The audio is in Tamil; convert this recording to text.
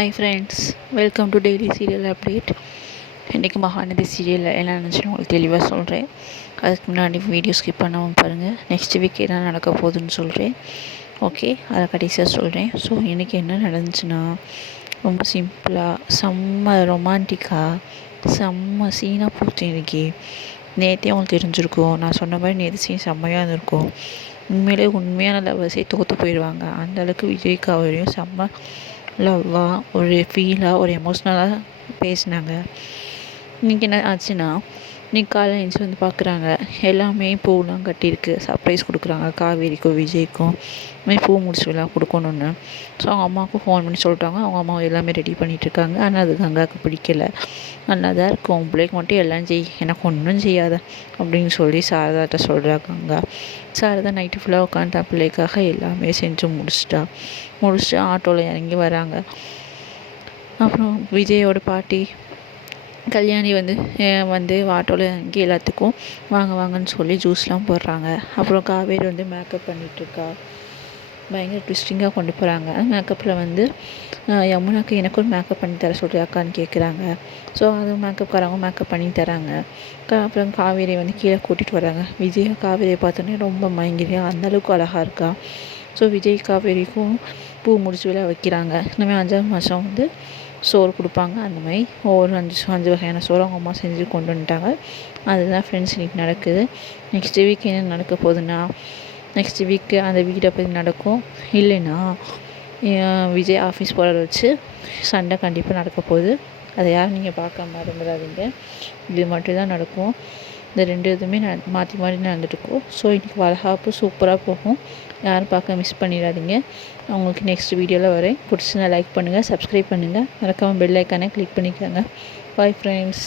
Hi friends, welcome to daily serial update. இன்றைக்கி மகாநதி சீரியலில் என்ன நினச்சின்னு உங்களுக்கு தெளிவாக சொல்கிறேன். அதுக்கு முன்னாடி வீடியோ ஸ்கிப் பண்ணாமல் பாருங்கள். நெக்ஸ்ட் வீக் என்ன நடக்க போகுதுன்னு சொல்கிறேன். ஓகே, அதை கடைசியாக சொல்கிறேன். ஸோ இன்றைக்கி என்ன நடந்துச்சுன்னா, ரொம்ப சிம்பிளாக செம்ம ரொமான்டிக்காக செம்ம சீனாக போச்சு. இன்றைக்கி நேற்றே அவங்களுக்கு தெரிஞ்சிருக்கும். நான் சொன்ன மாதிரி நேற்று சீன் செம்மையாக இருந்திருக்கும். உண்மையான லவ்வர்ஸே தோற்று போயிடுவாங்க. அந்தளவுக்கு விஜய்க்கு அவரையும் செம்ம லவ்வாக ஒரு ஃபீலாக ஒரு எமோஷ்னலாக பேசினாங்க. இன்றைக்கி என்ன ஆச்சுன்னா, இன்றைக்கி காலையில் எழுந்துச்சி வந்து பார்க்குறாங்க. எல்லாமே பூவெலாம் கட்டியிருக்கு. சர்ப்ரைஸ் கொடுக்குறாங்க காவேரிக்கும் விஜய்க்கும். இதுமாதிரி பூ முடிச்சு விழா கொடுக்கணுன்னு. ஸோ அவங்க அம்மாவுக்கும் ஃபோன் பண்ணி சொல்லிட்டாங்க. அவங்க அம்மா எல்லாமே ரெடி பண்ணிகிட்ருக்காங்க. ஆனால் அது கங்காவுக்கு பிடிக்கல. நல்லா தான் இருக்கும், உன் பிள்ளைக்கு மட்டும் எல்லாம் செய், எனக்கு ஒன்றும் செய்யாத அப்படின்னு சொல்லி சாரதாட்ட சொல்கிறாங்க கங்கா. சாரதா நைட்டு ஃபுல்லாக உட்காந்து தான் பிள்ளைக்காக எல்லாமே செஞ்சு முடிச்சுட்டு ஆட்டோவில் இறங்கி வராங்க. அப்புறம் விஜயோட பாட்டி கல்யாணி வந்து ஆட்டோவில் இறங்கி எல்லாத்துக்கும் வாங்கன்னு சொல்லி ஜூஸ்லாம் போடுறாங்க. அப்புறம் காவேரி மேக்கப் பண்ணிகிட்ருக்கா. பயங்கர ட்விஸ்டிங்காக கொண்டு போகிறாங்க. மேக்கப்பில் யமுனாக்கு எனக்கு ஒரு மேக்கப் பண்ணி தர சொல்கிறியாக்கான்னு கேட்குறாங்க. ஸோ அது மேக்கப்காரங்க மேக்கப் பண்ணி தராங்க. அப்புறம் காவேரி கீழே கூட்டிகிட்டு வராங்க. விஜய் காவேரியை பார்த்தோன்னே ரொம்ப மயங்கிறியா, அந்தளவுக்கு அழகாக இருக்கா. ஸோ விஜய் காவேரிக்கும் பூ முடிச்சு விழா வைக்கிறாங்க. இந்தமாதிரி 5ஆம் மாதம் சோறு கொடுப்பாங்க. அந்த மாதிரி ஒவ்வொரு 5 வகையான சோறு அவங்க அம்மா செஞ்சு கொண்டு வந்துட்டாங்க. அதுதான் ஃப்ரெண்ட்ஸ் இன்றைக்கி நடக்குது. நெக்ஸ்ட் வீக் என்ன நடக்க போகுதுன்னா, நெக்ஸ்ட் வீக்கு அந்த வீடை பற்றி நடக்கும். இல்லைன்னா விஜய் ஆஃபீஸ் போகிறத வச்சு சண்டை கண்டிப்பாக நடக்க போகுது. அதை யாரும் நீங்கள் பார்க்க மறந்துடாதீங்க. இது மட்டும் தான் நடக்கும். இந்த 2 இதுவுமே மாற்றி நடந்துட்டுருக்கோம். ஸோ இன்றைக்கி வளகாப்பு சூப்பராக போகும். யாரும் பார்க்க மிஸ் பண்ணிடாதீங்க. உங்களுக்கு நெக்ஸ்ட் வீடியோவில் வரேன். பிடிச்சிருந்தா லைக் பண்ணுங்கள், சப்ஸ்கிரைப் பண்ணுங்கள், மறக்காமல் பெல் ஐக்கானை கிளிக் பண்ணிக்கோங்க. Bye friends.